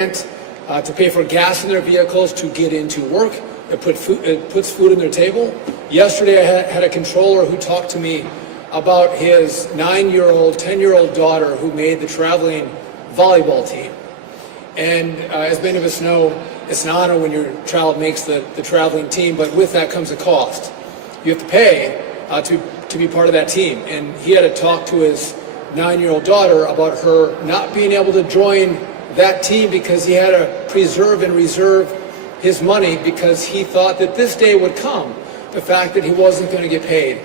to pay for gas in their vehicles to get into work. It puts food on their table. Yesterday I had a controller who talked to me about his 9-year-old, 10-year-old daughter who made the traveling volleyball team. And as many of us know, it's an honor when your child makes the traveling team, but with that comes a cost. You have to pay to be part of that team. And he had to talk to his 9-year-old daughter about her not being able to join that team because he had to preserve and reserve his money because he thought that this day would come, the fact that he wasn't going to get paid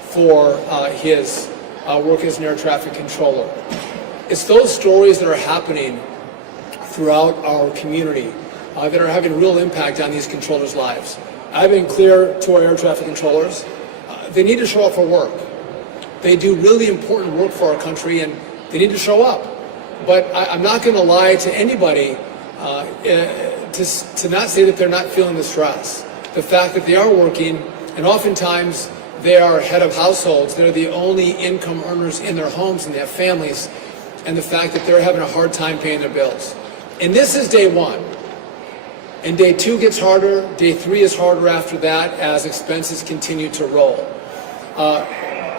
for his work as an air traffic controller. It's those stories that are happening throughout our community that are having real impact on these controllers' lives. I've been clear to our air traffic controllers, they need to show up for work. They do really important work for our country and they need to show up. But I'm not going to lie to anybody to not say that they're not feeling the stress. The fact that they are working, and oftentimes they are head of households, they're the only income earners in their homes and they have families, and the fact that they're having a hard time paying their bills. And this is day one. And day two gets harder, day three is harder after that as expenses continue to roll.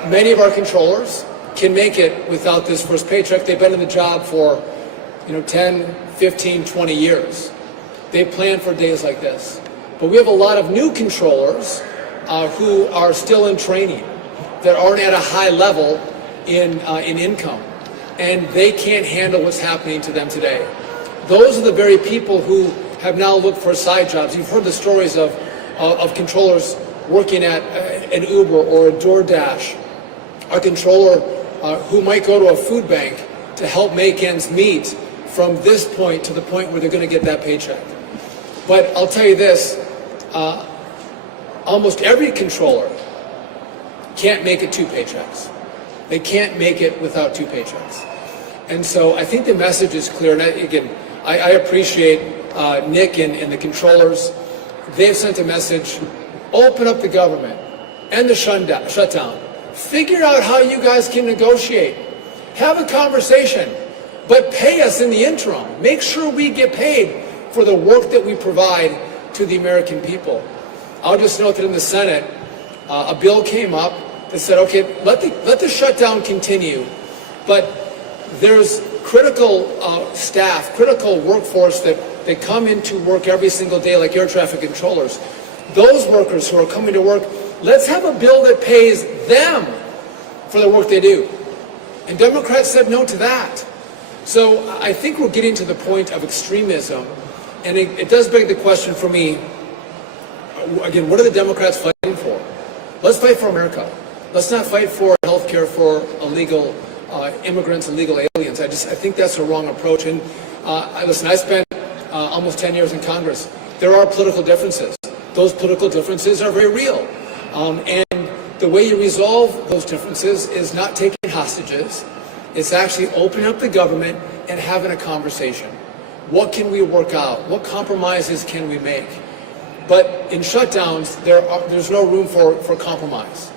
Many of our controllers can make it without this first paycheck. They've been in the job for 10, 15, 20 years. They plan for days like this. But we have a lot of new controllers who are still in training, that aren't at a high level in income, and they can't handle what's happening to them today. Those are the very people who have now looked for side jobs. You've heard the stories of controllers working at an Uber or a DoorDash, a controller who might go to a food bank to help make ends meet from this point to the point where they're going to get that paycheck. But I'll tell you this, almost every controller can't make it 2 paychecks. They can't make it without 2 paychecks. And so I think the message is clear. And again, I appreciate Nick and the controllers. They've sent a message: open up the government, end the shutdown. Figure out how you guys can negotiate. Have a conversation, but pay us in the interim. Make sure we get paid for the work that we provide to the American people. I'll just note that in the Senate, a bill came up that said, okay, let the shutdown continue, but there's critical staff, critical workforce that come into work every single day, like air traffic controllers. Those workers who are coming to work, let's have a bill that pays them for the work they do. And Democrats said no to that. So I think we're getting to the point of extremism, and it does beg the question for me, again, what are the Democrats fighting for? Let's fight for America. Let's not fight for health care for illegal immigrants and illegal aliens. I think that's a wrong approach. And listen, I spent almost 10 years in Congress. There are political differences. Those political differences are very real. And the way you resolve those differences is not taking hostages. It's actually opening up the government and having a conversation. What can we work out? What compromises can we make? But in shutdowns, there's no room for compromise.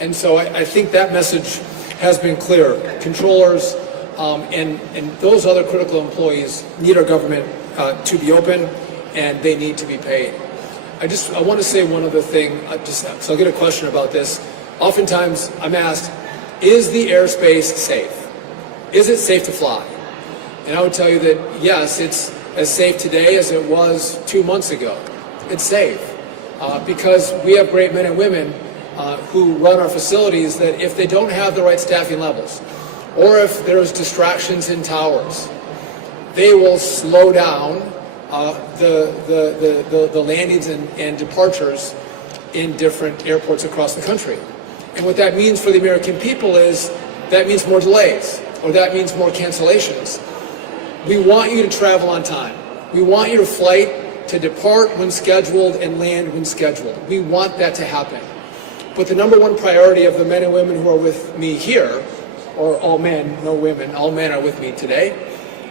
And so I think that message has been clear. Controllers and those other critical employees need our government to be open, and they need to be paid. I want to say one other thing, so I'll get a question about this. Oftentimes I'm asked, is the airspace safe? Is it safe to fly? And I would tell you that yes, it's as safe today as it was 2 months ago. It's safe because we have great men and women who run our facilities that if they don't have the right staffing levels, or if there's distractions in towers, they will slow down the landings and departures in different airports across the country. And what that means for the American people is that means more delays, or that means more cancellations. We want you to travel on time. We want your flight to depart when scheduled and land when scheduled. We want that to happen. But the number one priority of the men and women who are with me here, or all men, no women, all men are with me today,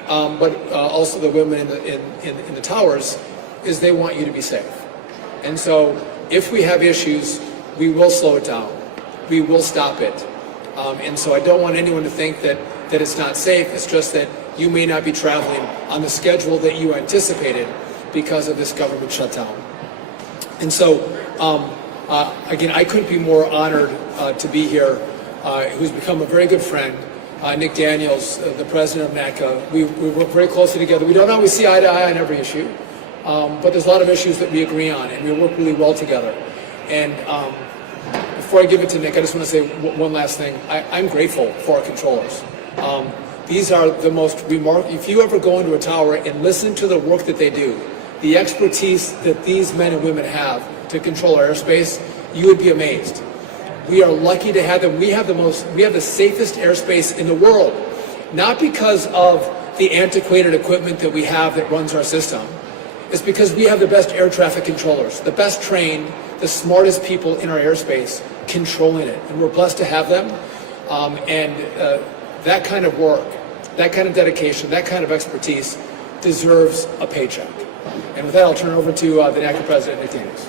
but also the women in the towers, is they want you to be safe. And so if we have issues, we will slow it down. We will stop it. And so I don't want anyone to think that it's not safe. It's just that you may not be traveling on the schedule that you anticipated because of this government shutdown. And so, again, I couldn't be more honored to be here, who's become a very good friend, Nick Daniels, the president of NACA. We work very closely together. We don't always see eye to eye on every issue, but there's a lot of issues that we agree on, and we work really well together. And before I give it to Nick, I just want to say one last thing. I'm grateful for our controllers. These are the most remarkable. If you ever go into a tower and listen to the work that they do, the expertise that these men and women have to control our airspace, you would be amazed. We are lucky to have them. We have the safest airspace in the world, not because of the antiquated equipment that we have that runs our system. It's because we have the best air traffic controllers, the best trained, the smartest people in our airspace controlling it. And we're blessed to have them. That kind of work, that kind of dedication, that kind of expertise deserves a paycheck. And with that, I'll turn it over to the NACA president, Nick Daniels.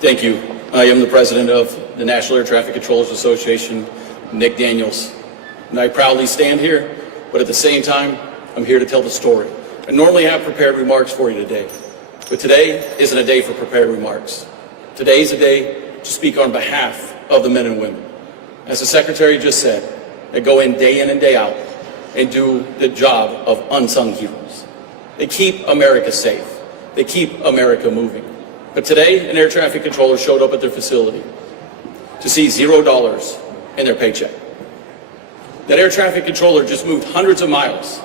Thank you. I am the president of the National Air Traffic Controllers Association, Nick Daniels. And I proudly stand here, but at the same time, I'm here to tell the story. I normally have prepared remarks for you today, but today isn't a day for prepared remarks. Today is a day to speak on behalf of the men and women. As the Secretary just said, they go in and day out and do the job of unsung heroes. They keep America safe. They keep America moving. But today, an air traffic controller showed up at their facility to see $0 in their paycheck. That air traffic controller just moved hundreds of miles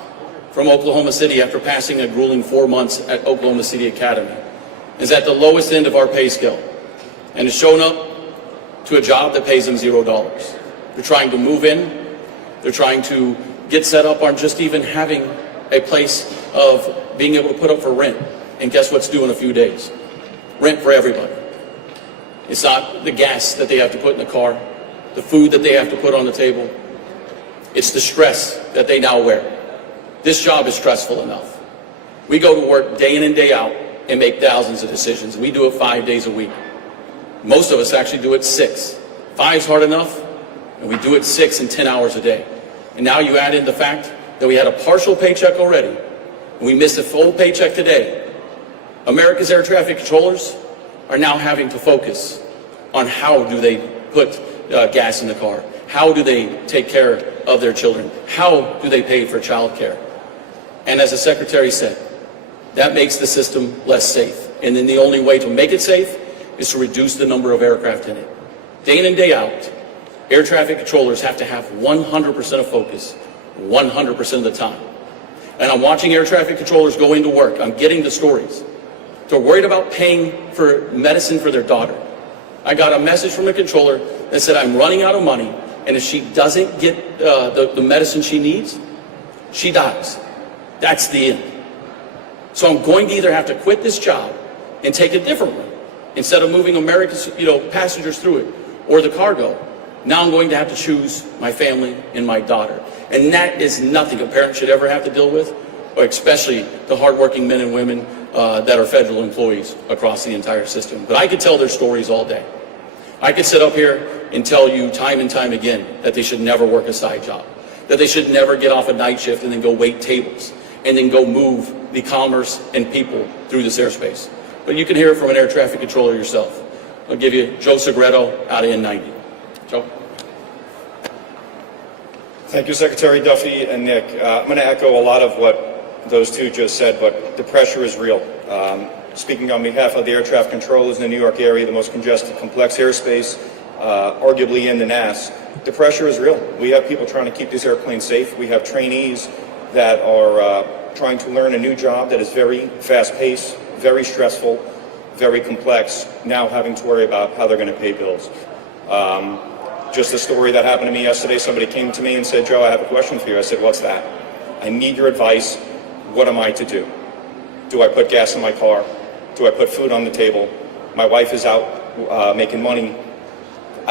from Oklahoma City after passing a grueling 4 months at Oklahoma City Academy, is at the lowest end of our pay scale, and has shown up to a job that pays them $0. They're trying to move in. They're trying to get set up on just even having a place of being able to put up for rent. And guess what's due in a few days? Rent for everybody. It's not the gas that they have to put in the car, the food that they have to put on the table. It's the stress that they now wear. This job is stressful enough. We go to work day in and day out and make thousands of decisions. We do it 5 days a week. Most of us actually do it 6. 5's hard enough, and we do it 6 and 10 hours a day. And now you add in the fact that we had a partial paycheck already, and we missed a full paycheck today. America's air traffic controllers are now having to focus on how do they put gas in the car? How do they take care of their children? How do they pay for child care? And as the Secretary said, that makes the system less safe. And then the only way to make it safe is to reduce the number of aircraft in it. Day in and day out, air traffic controllers have to have 100% of focus, 100% of the time. And I'm watching air traffic controllers go into work. I'm getting the stories. They're worried about paying for medicine for their daughter. I got a message from a controller that said, I'm running out of money, and if she doesn't get the medicine she needs, she dies. That's the end. So I'm going to either have to quit this job and take a different one. Instead of moving America's passengers through it, or the cargo, now I'm going to have to choose my family and my daughter. And that is nothing a parent should ever have to deal with, or especially the hardworking men and women that are federal employees across the entire system. But I could tell their stories all day. I could sit up here and tell you time and time again that they should never work a side job, that they should never get off a night shift and then go wait tables, and then go move the commerce and people through this airspace. But you can hear it from an air traffic controller yourself. I'll give you Joe Segreto out of N18. Joe. Thank you, Secretary Duffy and Nick. I'm going to echo a lot of what those two just said, but the pressure is real. Speaking on behalf of the air traffic controllers in the New York area, the most congested, complex airspace, arguably in the NAS, the pressure is real. We have people trying to keep these airplanes safe. We have trainees that are trying to learn a new job that is very fast-paced, very stressful, very complex, now having to worry about how they're going to pay bills. Just a story that happened to me yesterday. Somebody came to me and said, Joe, I have a question for you. I said, what's that? I need your advice. What am I to do? Do I put gas in my car? Do I put food on the table? My wife is out making money.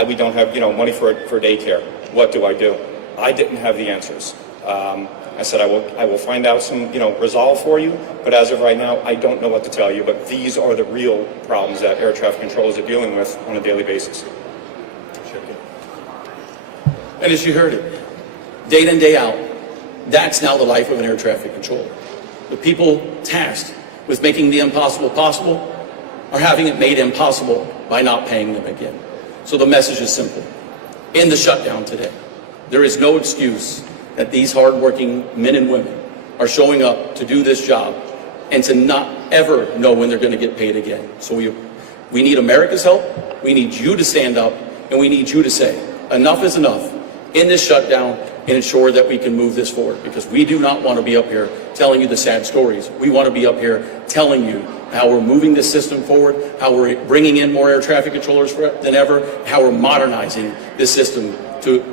We don't have money for daycare. What do I do? I didn't have the answers. I said, I will find out some resolve for you, but as of right now, I don't know what to tell you. But these are the real problems that air traffic controllers are dealing with on a daily basis. And as you heard it, day in and day out, that's now the life of an air traffic controller. The people tasked with making the impossible possible are having it made impossible by not paying them again. So the message is simple. In the shutdown today, there is no excuse that these hardworking men and women are showing up to do this job and to not ever know when they're going to get paid again. So we need America's help, we need you to stand up, and we need you to say, enough is enough in this shutdown and ensure that we can move this forward, because we do not want to be up here telling you the sad stories. We want to be up here telling you how we're moving this system forward, how we're bringing in more air traffic controllers than ever, how we're modernizing this system to,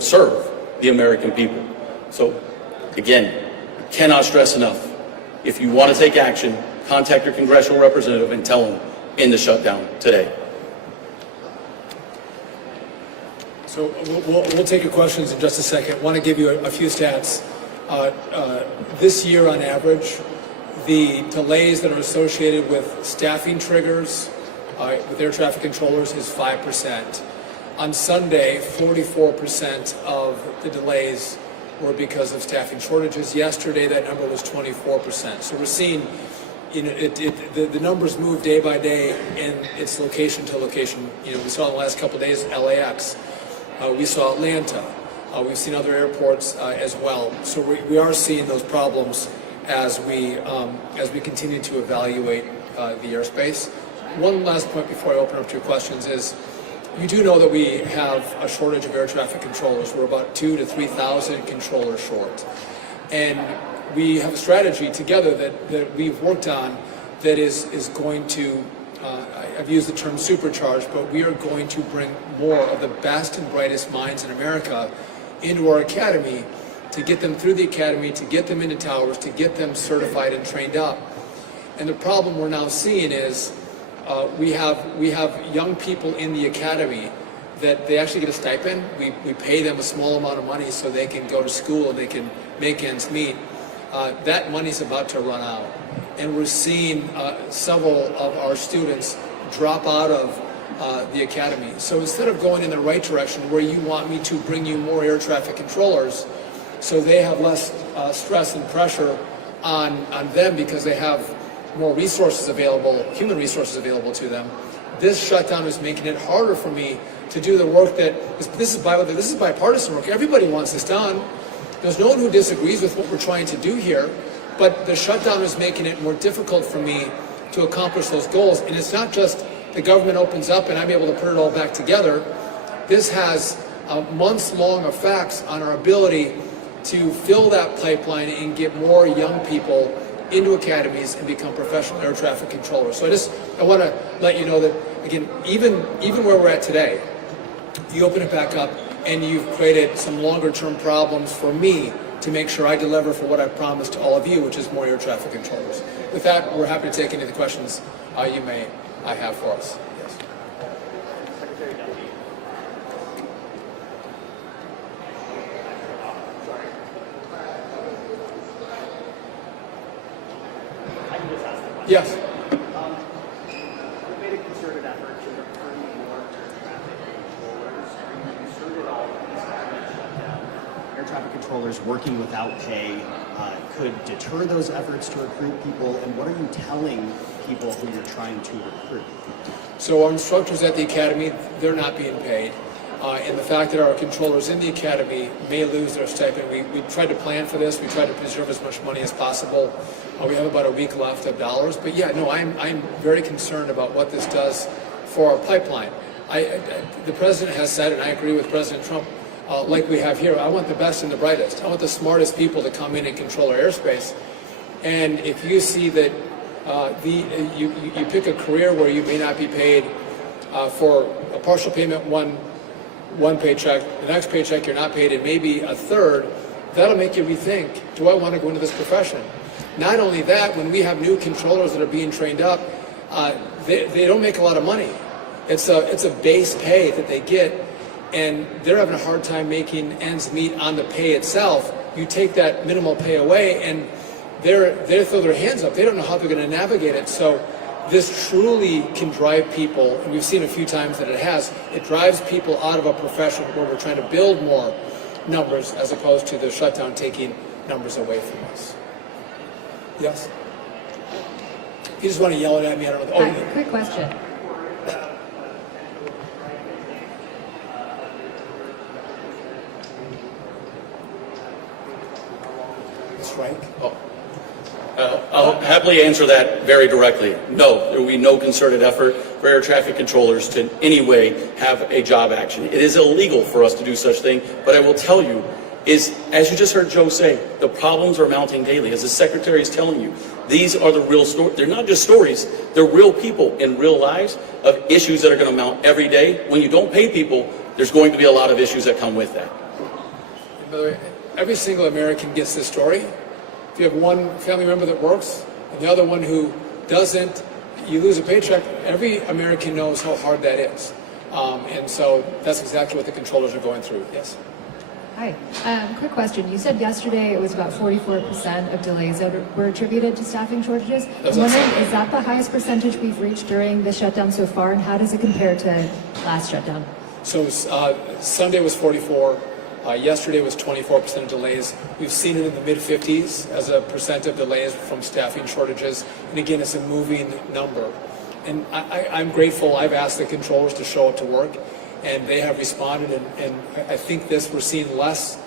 serve the American people. So, again, cannot stress enough. If you want to take action, contact your congressional representative and tell them in the shutdown today. So we'll take your questions in just a second. I want to give you a few stats. This year, on average, the delays that are associated with staffing triggers with air traffic controllers is 5%. On Sunday, 44% of the delays were because of staffing shortages. Yesterday, that number was 24%. So we're seeing, the numbers move day by day, and it's location to location. We saw in the last couple of days LAX. We saw Atlanta. We've seen other airports as well. So we are seeing those problems as we continue to evaluate the airspace. One last point before I open up to your questions is, you do know that we have a shortage of air traffic controllers. We're about 2,000 to 3,000 controllers short. And we have a strategy together that we've worked on that is going to, I've used the term supercharge, but we are going to bring more of the best and brightest minds in America into our academy, to get them through the academy, to get them into towers, to get them certified and trained up. And the problem we're now seeing is we have young people in the academy that they actually get a stipend. We pay them a small amount of money so they can go to school and they can make ends meet. That money's about to run out. And we're seeing several of our students drop out of the academy. So instead of going in the right direction, where you want me to bring you more air traffic controllers so they have less stress and pressure on them because they have more resources available, human resources available to them, this shutdown is making it harder for me to do the work that, this is bipartisan work. Everybody wants this done. There's no one who disagrees with what we're trying to do here, but the shutdown is making it more difficult for me to accomplish those goals. And it's not just the government opens up and I'm able to put it all back together. This has months-long effects on our ability to fill that pipeline and get more young people into academies and become professional air traffic controllers. So I want to let you know that, again, even where we're at today, you open it back up and you've created some longer-term problems for me to make sure I deliver for what I promised to all of you, which is more air traffic controllers. With that, we're happy to take any of the questions you may have for us. Yes. Secretary Duffy. I can just ask the question. Yes. We made a concerted effort to recruit more air traffic controllers. We concerted all of these shutdown. Air traffic controllers working without pay could deter those efforts to recruit people. And what are you telling people who you're trying to recruit? So our instructors at the academy, they're not being paid. And the fact that our controllers in the academy may lose their stipend, we tried to plan for this. We tried to preserve as much money as possible. We have about a week left of dollars. But yeah, no, I'm very concerned about what this does for our pipeline. The president has said, and I agree with President Trump, like we have here, I want the best and the brightest. I want the smartest people to come in and control our airspace. And if you see that you pick a career where you may not be paid for a partial payment, one paycheck, the next paycheck you're not paid, and maybe a third, that'll make you rethink, do I want to go into this profession? Not only that, when we have new controllers that are being trained up, they don't make a lot of money. It's a base pay that they get, and they're having a hard time making ends meet on the pay itself. You take that minimal pay away, and they throw their hands up. They don't know how they're going to navigate it. So this truly can drive people, and we've seen a few times that it has. It drives people out of a profession where we're trying to build more numbers as opposed to the shutdown taking numbers away from us. Yes? If you just want to yell it at me, I don't know. Oh, Hi, quick question. strike? I'll happily answer that very directly. No, there will be no concerted effort for air traffic controllers to in any way have a job action. It is illegal for us to do such thing, but I will tell you is, as you just heard Joe say, the problems are mounting daily. As the Secretary is telling you, these are the real stories. They're not just stories. They're real people in real lives of issues that are going to mount every day. When you don't pay people, there's going to be a lot of issues that come with that. And by the way, every single American gets this story. If you have one family member that works and the other one who doesn't, you lose a paycheck. Every American knows how hard that is. And so that's exactly what the controllers are going through. Yes? Hi. Quick question. You said yesterday it was about 44% of delays that were attributed to staffing shortages. I'm wondering, is that the highest percentage we've reached during the shutdown so far, and how does it compare to last shutdown? So Sunday was 44. Yesterday was 24% of delays. We've seen it in the mid-50s as a percent of delays from staffing shortages. And again, it's a moving number. And I'm grateful. I've asked the controllers to show up to work, and they have responded. And I think we're seeing less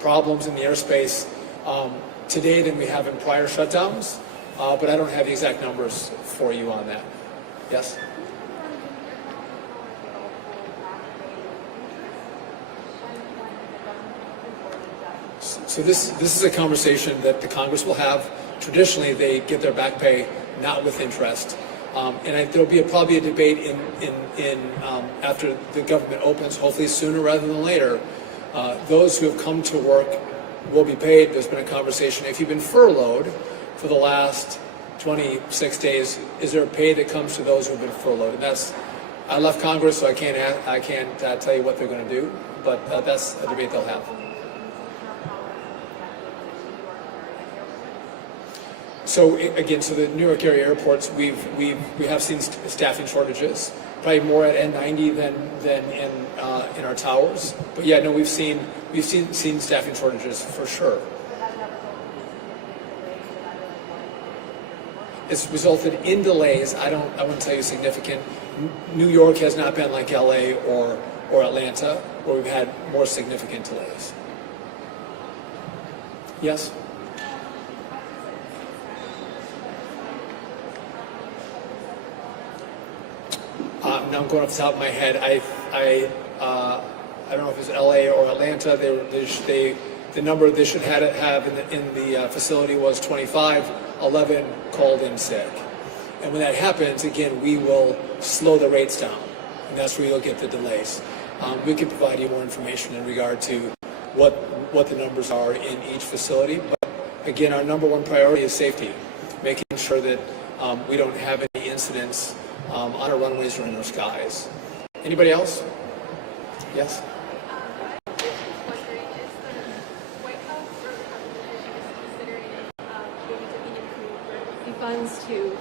problems in the airspace today than we have in prior shutdowns. But I don't have the exact numbers for you on that. Yes? So this is a conversation that the Congress will have. Traditionally, they get their back pay not with interest. There'll be probably a debate after the government opens, hopefully sooner rather than later. Those who have come to work will be paid. There's been a conversation. If you've been furloughed for the last 26 days, is there a pay that comes to those who have been furloughed? And I left Congress, so I can't tell you what they're going to do, but that's a debate they'll have. So again, the New York area airports, we have seen staffing shortages, probably more at N90 than in our towers. But yeah, no, we've seen staffing shortages for sure. It's resulted in delays. I wouldn't tell you significant. New York has not been like LA or Atlanta, where we've had more significant delays. Yes? Now I'm going off the top of my head. I don't know if it's LA or Atlanta. The number they should have in the facility was 25. 11 called in sick. And when that happens, again, we will slow the rates down, and that's where you'll get the delays. We can provide you more information in regard to what the numbers are in each facility. But again, our number one priority is safety, making sure that we don't have any incidents on our runways or in our skies. Anybody else? Yes? Funds to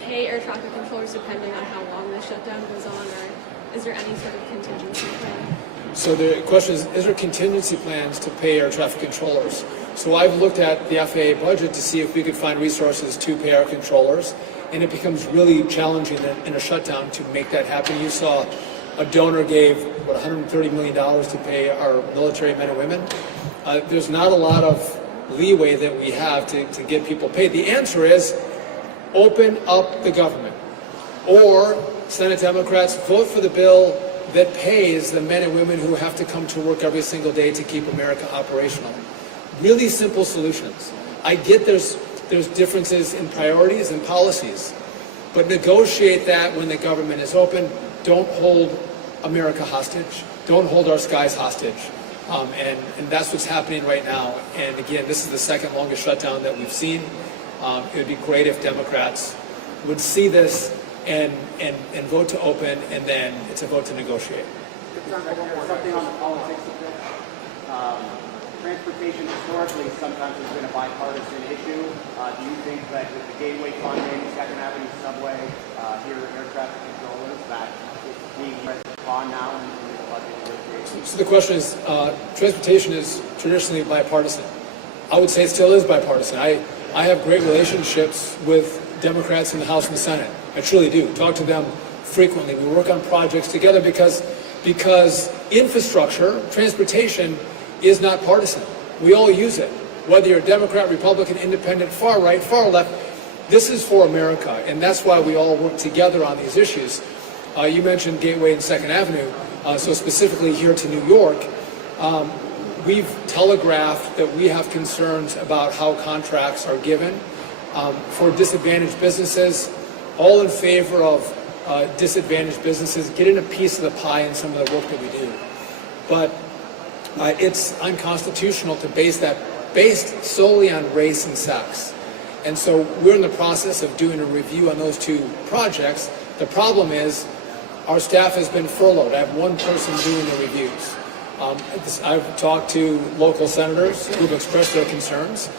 pay air traffic controllers depending on how long the shutdown goes on, or is there any sort of contingency plan? So the question is there contingency plans to pay air traffic controllers? So I've looked at the FAA budget to see if we could find resources to pay our controllers, and it becomes really challenging in a shutdown to make that happen. You saw a donor gave, $130 million to pay our military men and women. There's not a lot of leeway that we have to get people paid. The answer is open up the government, or Senate Democrats vote for the bill that pays the men and women who have to come to work every single day to keep America operational. Really simple solutions. I get there's differences in priorities and policies, but negotiate that when the government is open. Don't hold America hostage. Don't hold our skies hostage. And that's what's happening right now. And again, this is the second longest shutdown that we've seen. It would be great if Democrats would see this and vote to open, and then it's a vote to negotiate. Something on the politics of this. Transportation historically sometimes has been a bipartisan issue. Do you think that with the gateway funding, Second Avenue subway, here air traffic controllers, that it's being pressed upon now in the budget? budget negotiations? So the question is, transportation is traditionally bipartisan. I would say it still is bipartisan. I have great relationships with Democrats in the House and the Senate. I truly do. Talk to them frequently. We work on projects together because infrastructure, transportation, is not partisan. We all use it. Whether you're Democrat, Republican, Independent, far right, far left, this is for America, and that's why we all work together on these issues. You mentioned Gateway and 2nd Avenue, so specifically here to New York, we've telegraphed that we have concerns about how contracts are given for disadvantaged businesses, all in favor of disadvantaged businesses getting a piece of the pie in some of the work that we do. But it's unconstitutional to based solely on race and sex. And so we're in the process of doing a review on those two projects. The problem is our staff has been furloughed. I have one person doing the reviews. I've talked to local senators who've expressed their concerns,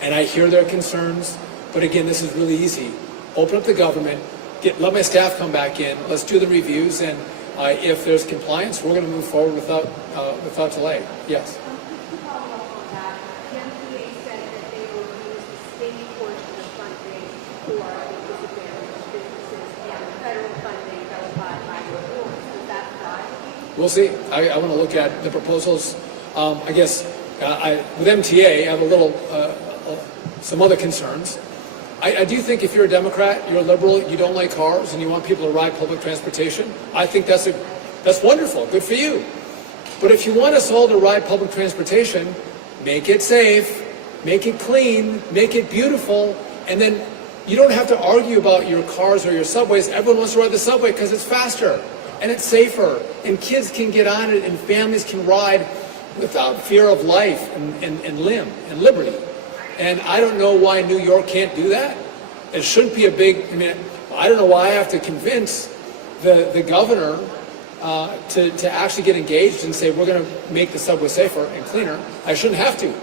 and I hear their concerns. But again, this is really easy. Open up the government, let my staff come back in, let's do the reviews, and if there's compliance, we're going to move forward without delay. Yes? We'll see. I want to look at the proposals. I guess with MTA, I have a little, some other concerns. I do think if you're a Democrat, you're a liberal, you don't like cars, and you want people to ride public transportation, I think that's wonderful. Good for you. But if you want us all to ride public transportation, make it safe, make it clean, make it beautiful, and then you don't have to argue about your cars or your subways. Everyone wants to ride the subway because it's faster and it's safer, and kids can get on it, and families can ride without fear of life and limb and liberty. And I don't know why New York can't do that. It shouldn't be a big, I don't know why I have to convince the governor to actually get engaged and say we're going to make the subway safer and cleaner. I shouldn't have to.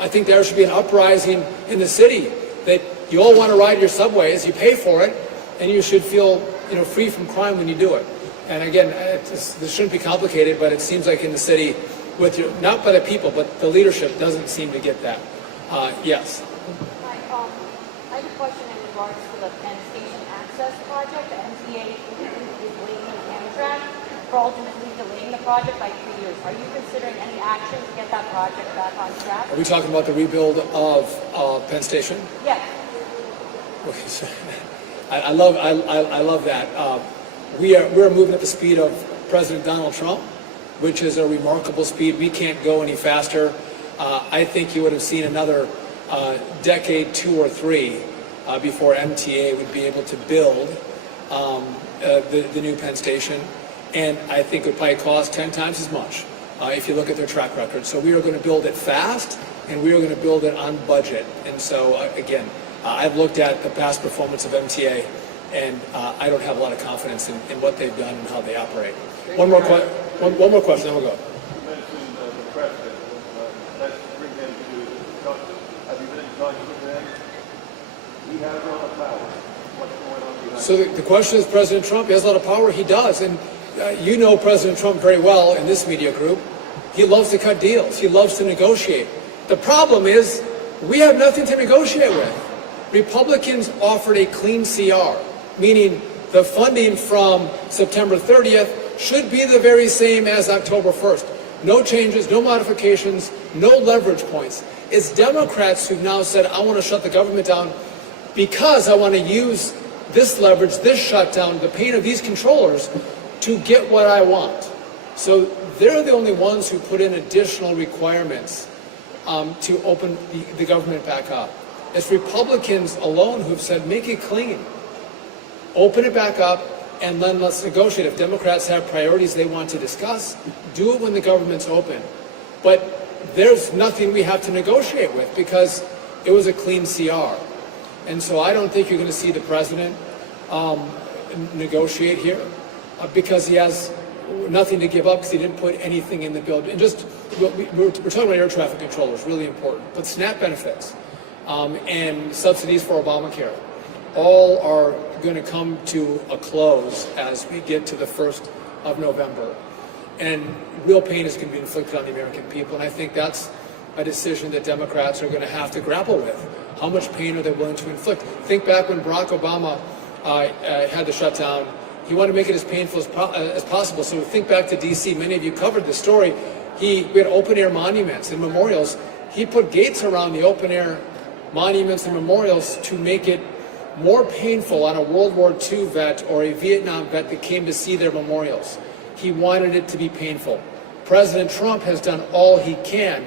I think there should be an uprising in the city that you all want to ride your subways, you pay for it, and you should feel free from crime when you do it. And again, this shouldn't be complicated, but it seems like in the city, not by the people, but the leadership doesn't seem to get that. Yes. Hi, I have a question in regards to the Penn Station Access Project. The MTA is waiting Amtrak for ultimately delaying the project by 3 years. Are you considering any action to get that project back on track? Are we talking about the rebuild of Penn Station? Yes. I love that. We're moving at the speed of President Donald Trump, which is a remarkable speed. We can't go any faster. I think you would have seen another decade, 2 or 3, before MTA would be able to build the new Penn Station. And I think it would probably cost 10 times as much if you look at their track record. So we are going to build it fast, and we are going to build it on budget. And so, again, I've looked at the past performance of MTA, and I don't have a lot of confidence in what they've done and how they operate. One more question, then we'll go. You mentioned the president. Let's bring him to justice. Have you been in touch with him? He has a lot of power. What's going on behind So the question is, President Trump, he has a lot of power? He does. And you know President Trump very well in this media group. He loves to cut deals. He loves to negotiate. The problem is we have nothing to negotiate with. Republicans offered a clean CR, meaning the funding from September 30th should be the very same as October 1st. No changes, no modifications, no leverage points. It's Democrats who've now said, I want to shut the government down because I want to use this leverage, this shutdown, the pain of these controllers to get what I want. So they're the only ones who put in additional requirements to open the government back up. It's Republicans alone who've said, make it clean. Open it back up, and then let's negotiate. If Democrats have priorities they want to discuss, do it when the government's open. But there's nothing we have to negotiate with because it was a clean CR. And so I don't think you're going to see the president negotiate here because he has nothing to give up because he didn't put anything in the bill. And just, we're talking about air traffic controllers, really important. But SNAP benefits and subsidies for Obamacare all are going to come to a close as we get to the 1st of November. and real pain is going to be inflicted on the American people. And I think that's a decision that Democrats are going to have to grapple with. How much pain are they willing to inflict? Think back when Barack Obama had the shutdown. He wanted to make it as painful as possible. So think back to D.C. Many of you covered this story. We had open-air monuments and memorials. He put gates around the open-air monuments and memorials to make it more painful on a World War II vet or a Vietnam vet that came to see their memorials. He wanted it to be painful. President Trump has done all he can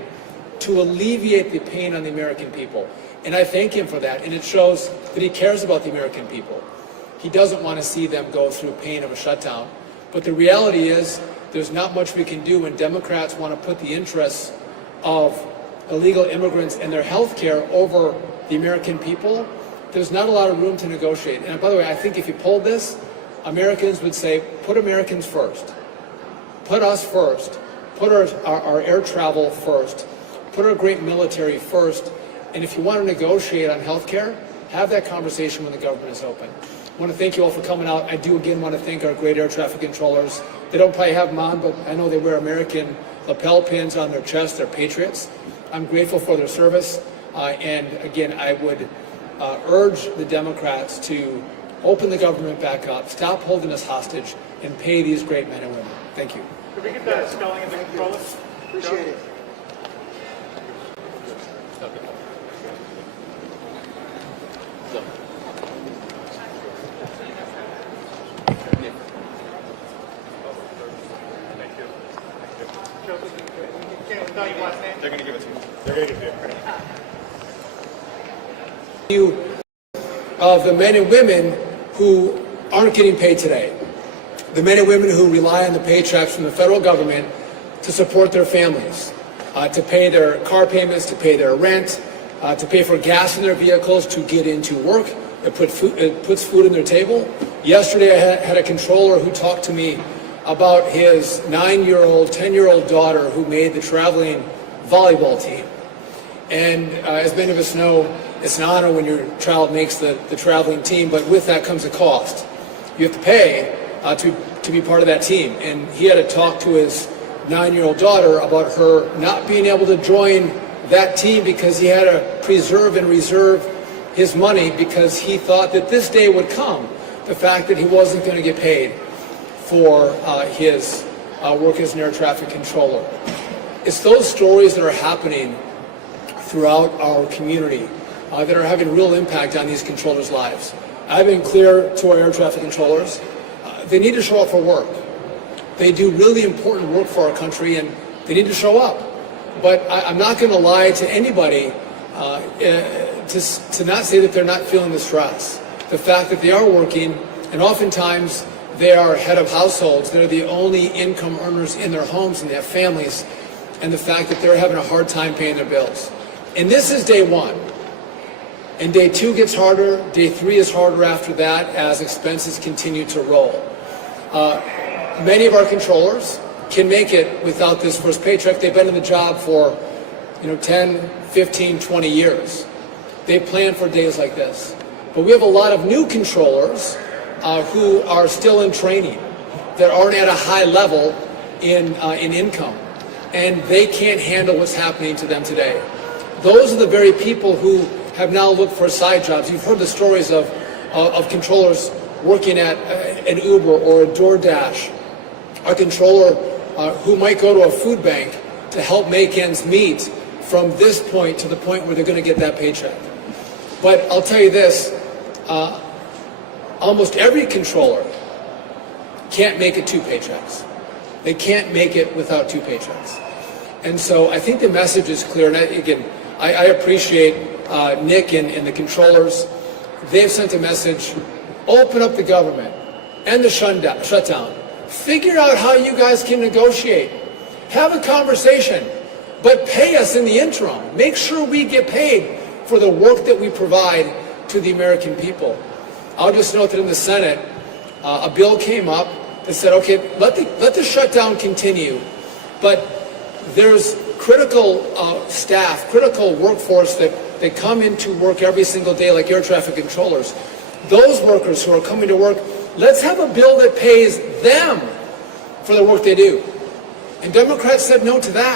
to alleviate the pain on the American people. And I thank him for that. And it shows that he cares about the American people. He doesn't want to see them go through pain of a shutdown. But the reality is there's not much we can do when Democrats want to put the interests of illegal immigrants and their health care over the American people. There's not a lot of room to negotiate. And by the way, I think if you polled this, Americans would say, put Americans first. Put us first. Put our air travel first. Put our great military first. And if you want to negotiate on health care, have that conversation when the government is open. I want to thank you all for coming out. I do again want to thank our great air traffic controllers. They don't probably have them on, but I know they wear American lapel pins on their chest. They're patriots. I'm grateful for their service. And again, I would urge the Democrats to open the government back up, stop holding us hostage, and pay these great men and women. Thank you. Could we get the spelling of the controller? Appreciate it. They're going to give it to you. They're going to give it to you. Of the men and women who aren't getting paid today. The men and women who rely on the paychecks from the federal government to support their families, to pay their car payments, to pay their rent, to pay for gas in their vehicles, to get into work. It puts food on their table. Yesterday I had a controller who talked to me about his 9-year-old, 10-year-old daughter who made the traveling volleyball team. And as many of us know, it's an honor when your child makes the traveling team, but with that comes a cost. You have to pay to be part of that team. And he had to talk to his 9-year-old daughter about her not being able to join that team because he had to preserve and reserve his money because he thought that this day would come, the fact that he wasn't going to get paid for his work as an air traffic controller. It's those stories that are happening throughout our community that are having real impact on these controllers' lives. I've been clear to our air traffic controllers, they need to show up for work. They do really important work for our country and they need to show up. But I'm not going to lie to anybody to not say that they're not feeling the stress. The fact that they are working, and oftentimes they are head of households, they're the only income earners in their homes and they have families, and the fact that they're having a hard time paying their bills. And this is day one. And day two gets harder, day three is harder after that as expenses continue to roll. Many of our controllers can make it without this first paycheck. They've been in the job for 10, 15, 20 years. They plan for days like this. But we have a lot of new controllers who are still in training, that aren't at a high level in income. And they can't handle what's happening to them today. Those are the very people who have now looked for side jobs. You've heard the stories of controllers working at an Uber or a DoorDash, a controller who might go to a food bank to help make ends meet from this point to the point where they're going to get that paycheck. But I'll tell you this, almost every controller can't make it 2 paychecks. They can't make it without 2 paychecks. And so I think the message is clear. And I appreciate Nick and the controllers. They've sent a message, open up the government, end the shutdown. Figure out how you guys can negotiate. Have a conversation, but pay us in the interim. Make sure we get paid for the work that we provide to the American people. I'll just note that in the Senate, a bill came up that said, okay, let the shutdown continue, but there's critical staff, critical workforce that come into work every single day, like air traffic controllers. Those workers who are coming to work, let's have a bill that pays them for the work they do. And Democrats said no to that.